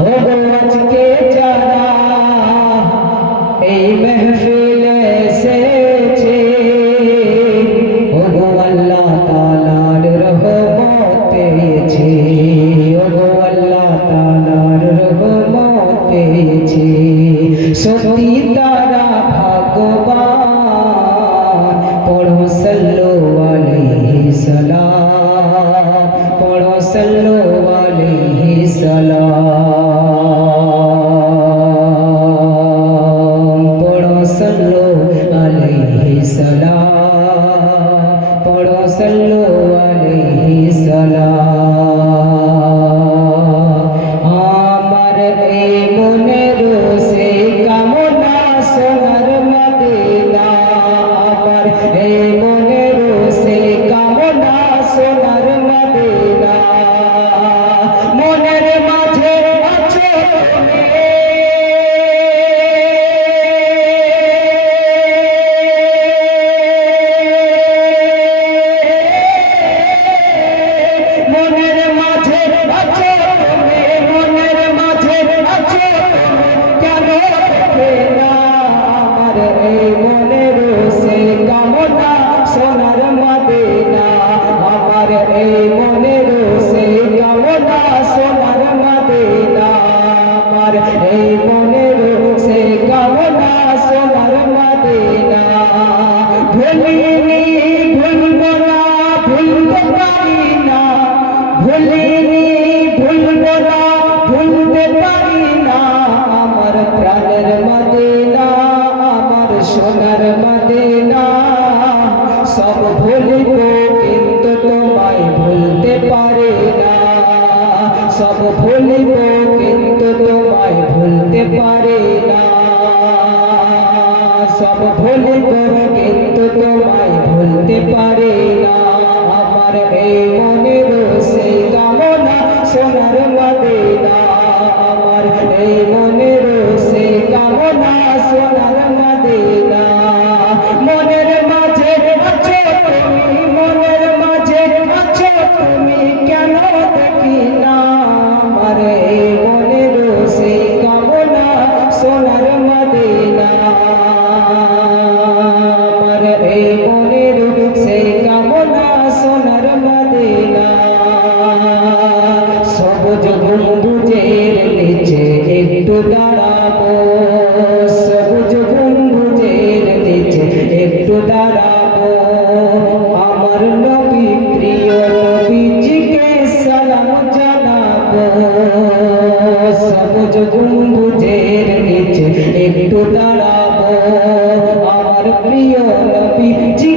மூன்று salam, para salam. এই মনের সে কামনা সোনার মদিনা আমার এই মনের সে কামনা সোনার মদিনা আমার এই মনের সে কামনা সোনার মদিনা ভুলিনি ভুলব না ভুলতে পারি না ভুলিনি ভুলব না ভুলতে পারি না আমার প্রাণের সোনার মদিনা, সব ভুলিব কিন্তু তোমায় ভুলতে পারি না। সব ভুলিব কিন্তু তোমায় ভুলতে পারি না। সব ভুলিব কিন্তু তোমায় ভুলতে পারি না। আমার এই মনের সেই কামনা সোনার মদিনা। আমার এই মনের সেই কামনা সবুজ গম্বুজের নিচে একটু দাঁড়াবো Habib.